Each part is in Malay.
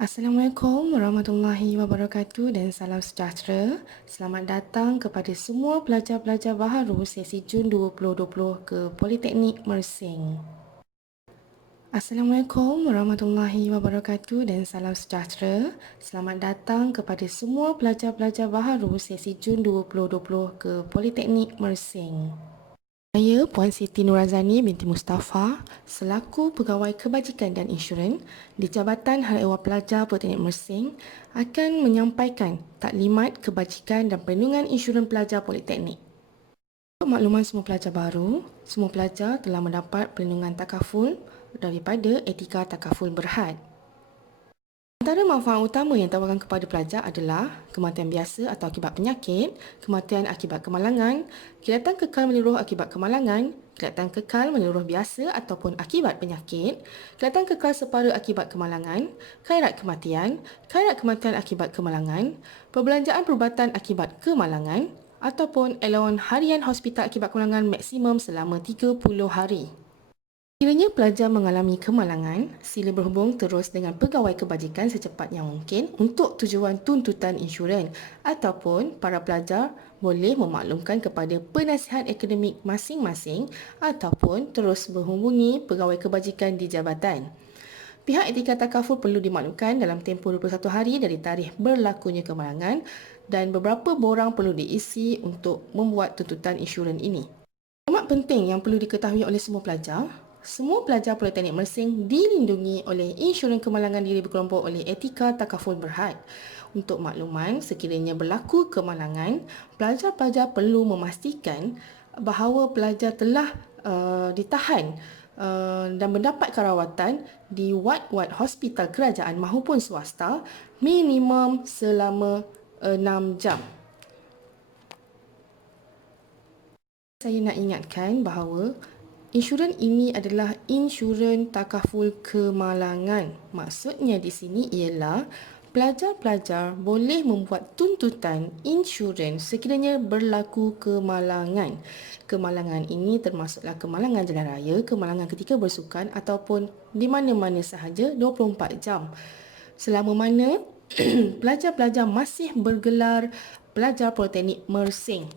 Assalamualaikum warahmatullahi wabarakatuh dan salam sejahtera. Selamat datang kepada semua pelajar-pelajar baharu sesi Jun 2020 ke Politeknik Mersing. Assalamualaikum warahmatullahi wabarakatuh dan salam sejahtera. Selamat datang kepada semua pelajar-pelajar baharu sesi Jun 2020 ke Politeknik Mersing. Saya Puan Siti Nurazani binti Mustafa selaku Pegawai Kebajikan dan Insurans di Jabatan Hal Ehwal Pelajar Politeknik Mersing akan menyampaikan taklimat kebajikan dan perlindungan insurans pelajar Politeknik. Untuk makluman semua pelajar baru, semua pelajar telah mendapat perlindungan takaful daripada Etika Takaful Berhad. Antara manfaat utama yang ditawarkan kepada pelajar adalah kematian biasa atau akibat penyakit, kematian akibat kemalangan, kelihatan kekal menyeluruh akibat kemalangan, kelihatan kekal menyeluruh biasa ataupun akibat penyakit, kelihatan kekal separa akibat kemalangan, khairat kematian akibat kemalangan, perbelanjaan perubatan akibat kemalangan, ataupun allowance harian hospital akibat kemalangan maksimum selama 30 hari. Sekiranya pelajar mengalami kemalangan, sila berhubung terus dengan pegawai kebajikan secepat yang mungkin untuk tujuan tuntutan insurans ataupun para pelajar boleh memaklumkan kepada penasihat akademik masing-masing ataupun terus menghubungi pegawai kebajikan di jabatan. Pihak etika takaful perlu dimaklumkan dalam tempoh 21 hari dari tarikh berlakunya kemalangan dan beberapa borang perlu diisi untuk membuat tuntutan insurans ini. Maklumat penting yang perlu diketahui oleh semua pelajar Politeknik Mersing dilindungi oleh insurans kemalangan diri berkelompok oleh Etika Takaful Berhad. Untuk makluman, sekiranya berlaku kemalangan, pelajar-pelajar perlu memastikan bahawa pelajar telah ditahan dan mendapatkan rawatan di wad-wad hospital kerajaan maupun swasta minimum selama 6 jam. Saya nak ingatkan bahawa insurans ini adalah insurans takaful kemalangan. Maksudnya di sini ialah pelajar-pelajar boleh membuat tuntutan insurans sekiranya berlaku kemalangan. Kemalangan ini termasuklah kemalangan jalan raya, kemalangan ketika bersukan ataupun di mana-mana sahaja 24 jam. Selama mana pelajar-pelajar masih bergelar pelajar Politeknik Mersing.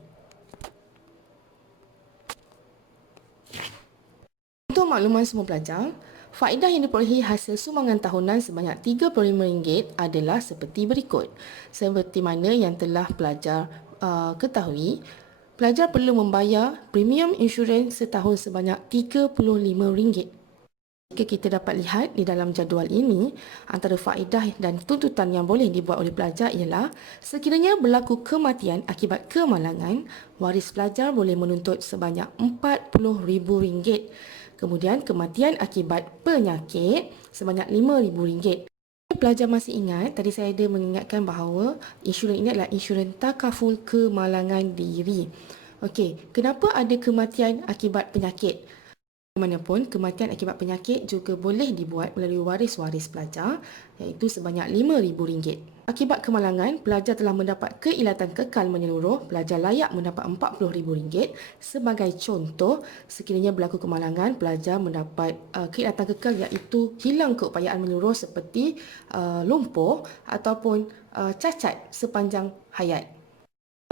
Untuk makluman semua pelajar, faedah yang diperolehi hasil sumbangan tahunan sebanyak RM35 adalah seperti berikut. Seperti mana yang telah pelajar ketahui, pelajar perlu membayar premium insurans setahun sebanyak RM35. Jika kita dapat lihat di dalam jadual ini, antara faedah dan tuntutan yang boleh dibuat oleh pelajar ialah sekiranya berlaku kematian akibat kemalangan, waris pelajar boleh menuntut sebanyak RM40,000. Kemudian kematian akibat penyakit sebanyak RM5,000. Pelajar masih ingat, tadi saya ada mengingatkan bahawa insurans ini adalah insurans takaful kemalangan diri. Okey, kenapa ada kematian akibat penyakit? Bagaimanapun, kematian akibat penyakit juga boleh dibuat melalui waris-waris pelajar iaitu sebanyak RM5,000. Akibat kemalangan, pelajar telah mendapat keilatan kekal menyeluruh, pelajar layak mendapat RM40,000. Sebagai contoh, sekiranya berlaku kemalangan, pelajar mendapat keilatan kekal iaitu hilang keupayaan menyeluruh seperti lumpuh ataupun cacat sepanjang hayat.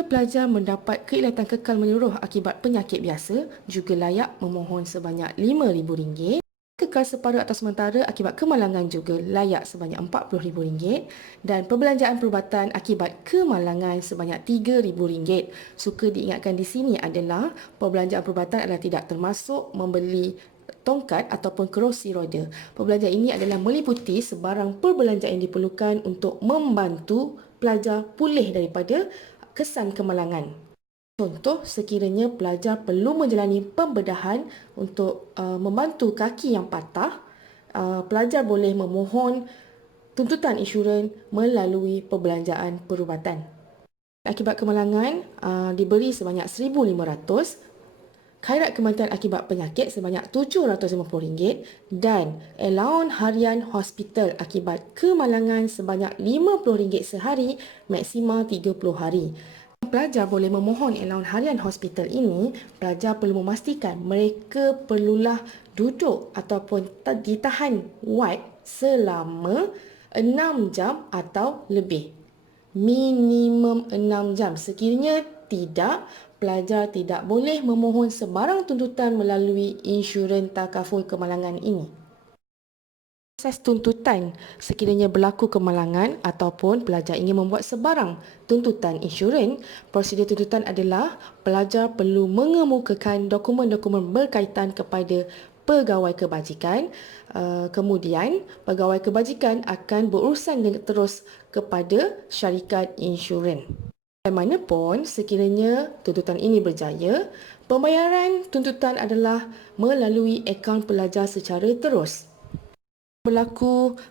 Pelajar mendapat keilatan kekal menyeluruh akibat penyakit biasa juga layak memohon sebanyak RM5,000. Kekal separa atau sementara akibat kemalangan juga layak sebanyak RM40,000 dan perbelanjaan perubatan akibat kemalangan sebanyak RM3,000. Suka diingatkan di sini adalah perbelanjaan perubatan adalah tidak termasuk membeli tongkat ataupun kerusi roda. Perbelanjaan ini adalah meliputi sebarang perbelanjaan yang diperlukan untuk membantu pelajar pulih daripada kesan kemalangan. Contoh, sekiranya pelajar perlu menjalani pembedahan untuk membantu kaki yang patah, pelajar boleh memohon tuntutan insurans melalui perbelanjaan perubatan. Akibat kemalangan diberi sebanyak RM1,500, khairat kematian akibat penyakit sebanyak RM750 dan allowance harian hospital akibat kemalangan sebanyak RM50 sehari maksimal 30 hari. Pelajar boleh memohon allowance harian hospital ini, pelajar perlu memastikan mereka perlulah duduk ataupun ditahan wad selama 6 jam atau lebih. Minimum 6 jam. Sekiranya tidak, pelajar tidak boleh memohon sebarang tuntutan melalui insurans takaful kemalangan ini. Proses tuntutan sekiranya berlaku kemalangan ataupun pelajar ingin membuat sebarang tuntutan insurans, prosedur tuntutan adalah pelajar perlu mengemukakan dokumen-dokumen berkaitan kepada pegawai kebajikan. Kemudian, pegawai kebajikan akan berurusan terus kepada syarikat insurans. Bagaimanapun, sekiranya tuntutan ini berjaya, pembayaran tuntutan adalah melalui akaun pelajar secara terus. Berlaku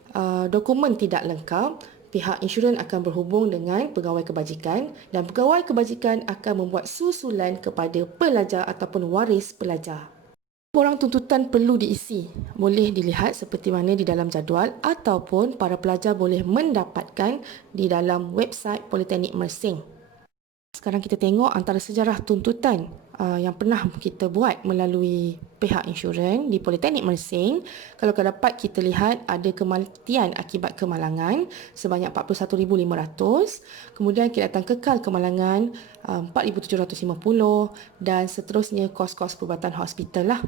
dokumen tidak lengkap, pihak insurans akan berhubung dengan pegawai kebajikan dan pegawai kebajikan akan membuat susulan kepada pelajar ataupun waris pelajar. Borang tuntutan perlu diisi, boleh dilihat seperti mana di dalam jadual ataupun para pelajar boleh mendapatkan di dalam website Politeknik Mersing. Sekarang kita tengok antara sejarah tuntutan yang pernah kita buat melalui pihak insurans di Politeknik Mersing. Kalau dapat kita lihat ada kematian akibat kemalangan sebanyak 41,500. Kemudian kelihatan kekal kemalangan 4,750 dan seterusnya kos-kos perubatan hospital lah.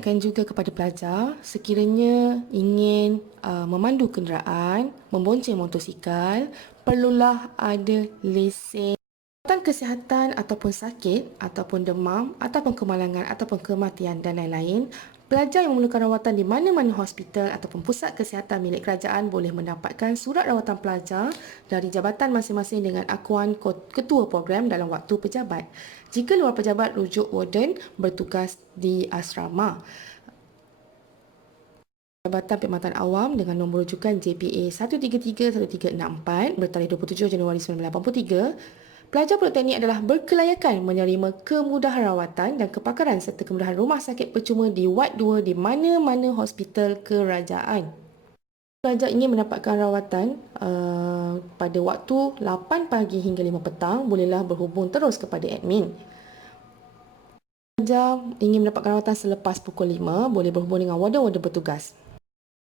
Akan juga kepada pelajar sekiranya ingin memandu kenderaan, membonceng motosikal, perlulah ada lesen. Rawatan kesihatan ataupun sakit ataupun demam ataupun kemalangan ataupun kematian dan lain-lain, pelajar yang memerlukan rawatan di mana-mana hospital ataupun pusat kesihatan milik kerajaan boleh mendapatkan surat rawatan pelajar dari jabatan masing-masing dengan akuan ketua program dalam waktu pejabat. Jika luar pejabat, rujuk warden bertugas di asrama. Jabatan Perkhidmatan Awam dengan nombor rujukan JPA 133-1364 bertarikh 27 Januari 1983, pelajar politeknik adalah berkelayakan menerima kemudahan rawatan dan kepakaran serta kemudahan rumah sakit percuma di Wad 2 di mana-mana hospital kerajaan. Pelajar ingin mendapatkan rawatan pada waktu 8 pagi hingga 5 petang, bolehlah berhubung terus kepada admin. Pelajar ingin mendapatkan rawatan selepas pukul 5, boleh berhubung dengan warden-warden bertugas.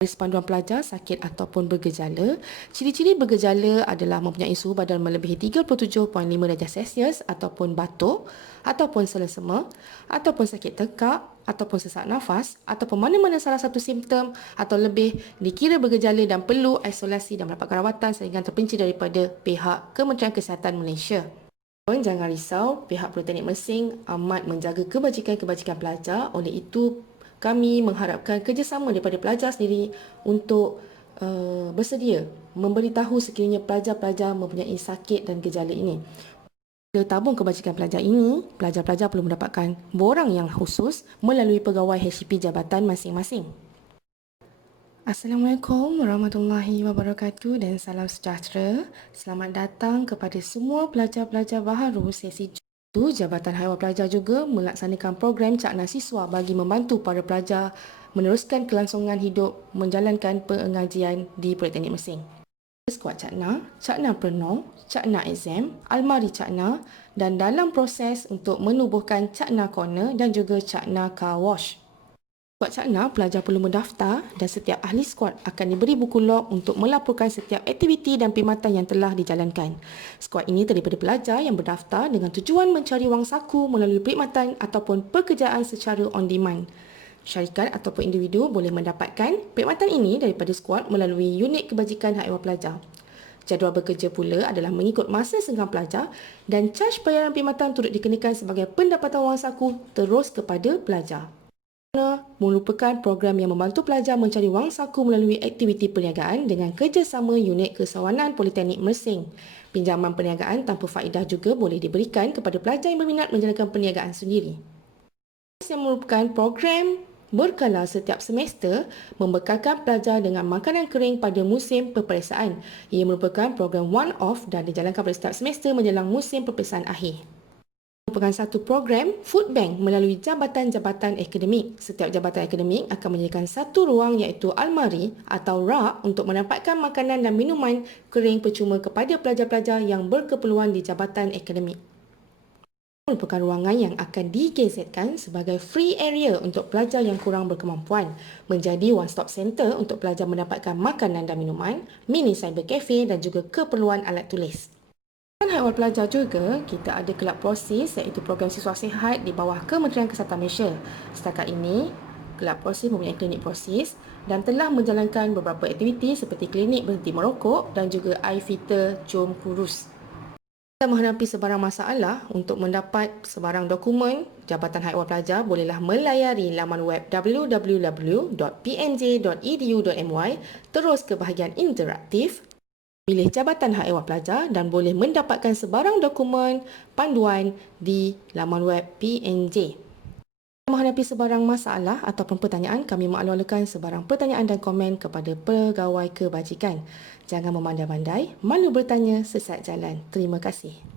Garis panduan pelajar sakit ataupun bergejala. Ciri-ciri bergejala adalah mempunyai suhu badan melebihi 37.5 darjah Celsius ataupun batuk, ataupun selesema, ataupun sakit tekak, ataupun sesak nafas, ataupun mana-mana salah satu simptom atau lebih dikira bergejala dan perlu isolasi dan mendapatkan rawatan sehingga terperinci daripada pihak Kementerian Kesihatan Malaysia. Jangan risau, pihak Politeknik Mersing amat menjaga kebajikan-kebajikan pelajar. Oleh itu, kami mengharapkan kerjasama daripada pelajar sendiri untuk bersedia memberitahu sekiranya pelajar-pelajar mempunyai sakit dan gejala ini. Pada tabung kebajikan pelajar ini, pelajar-pelajar perlu mendapatkan borang yang khusus melalui pegawai HCP jabatan masing-masing. Assalamualaikum warahmatullahi wabarakatuh dan salam sejahtera. Selamat datang kepada semua pelajar-pelajar baharu sesi Jabatan Haiwan Pelajar juga melaksanakan program Cakna Siswa bagi membantu para pelajar meneruskan kelangsungan hidup menjalankan pengajian di Politeknik Mersing. Skuad Cakna, Cakna Penuh, Cakna Exam, Almari Cakna dan dalam proses untuk menubuhkan Cakna Corner dan juga Cakna Car Wash. Skuad Cakna, pelajar perlu mendaftar dan setiap ahli skuad akan diberi buku log untuk melaporkan setiap aktiviti dan perkhidmatan yang telah dijalankan. Skuad ini terdiri daripada pelajar yang berdaftar dengan tujuan mencari wang saku melalui perkhidmatan ataupun pekerjaan secara on demand. Syarikat ataupun individu boleh mendapatkan perkhidmatan ini daripada skuad melalui unit kebajikan hak ehwal pelajar. Jadual bekerja pula adalah mengikut masa senggang pelajar dan caj bayaran perkhidmatan turut dikenakan sebagai pendapatan wang saku terus kepada pelajar. Merupakan program yang membantu pelajar mencari wang saku melalui aktiviti perniagaan dengan kerjasama unit kesawanan Politeknik Mersing. Pinjaman perniagaan tanpa faedah juga boleh diberikan kepada pelajar yang berminat menjalankan perniagaan sendiri. Yang merupakan program berkala setiap semester membekalkan pelajar dengan makanan kering pada musim peperiksaan. Ia merupakan program one-off dan dijalankan pada setiap semester menjelang musim peperiksaan akhir. Merupakan satu program food bank melalui jabatan-jabatan akademik. Setiap jabatan akademik akan menyediakan satu ruang iaitu almari atau rak untuk mendapatkan makanan dan minuman kering percuma kepada pelajar-pelajar yang berkeperluan di jabatan akademik. merupakan ruangan yang akan digezetkan sebagai free area untuk pelajar yang kurang berkemampuan, menjadi one-stop center untuk pelajar mendapatkan makanan dan minuman, mini cyber cafe dan juga keperluan alat tulis. Dan hak pelajar juga, kita ada kelab proses iaitu program siswa sihat di bawah Kementerian Kesihatan Malaysia. Setakat ini, kelab proses mempunyai klinik proses dan telah menjalankan beberapa aktiviti seperti klinik berhenti merokok dan juga eye fitter jom kurus. Jika menghadapi sebarang masalah untuk mendapat sebarang dokumen Jabatan Hak Ehwal Pelajar, bolehlah melayari laman web www.pnj.edu.my, terus ke bahagian interaktif, pilih Jabatan Hak Ehwal Pelajar dan boleh mendapatkan sebarang dokumen panduan di laman web PNJ. Menghadapi sebarang masalah ataupun pertanyaan, kami mengalu-alukan sebarang pertanyaan dan komen kepada pegawai kebajikan. Jangan memandai-mandai, malu bertanya sesat jalan. Terima kasih.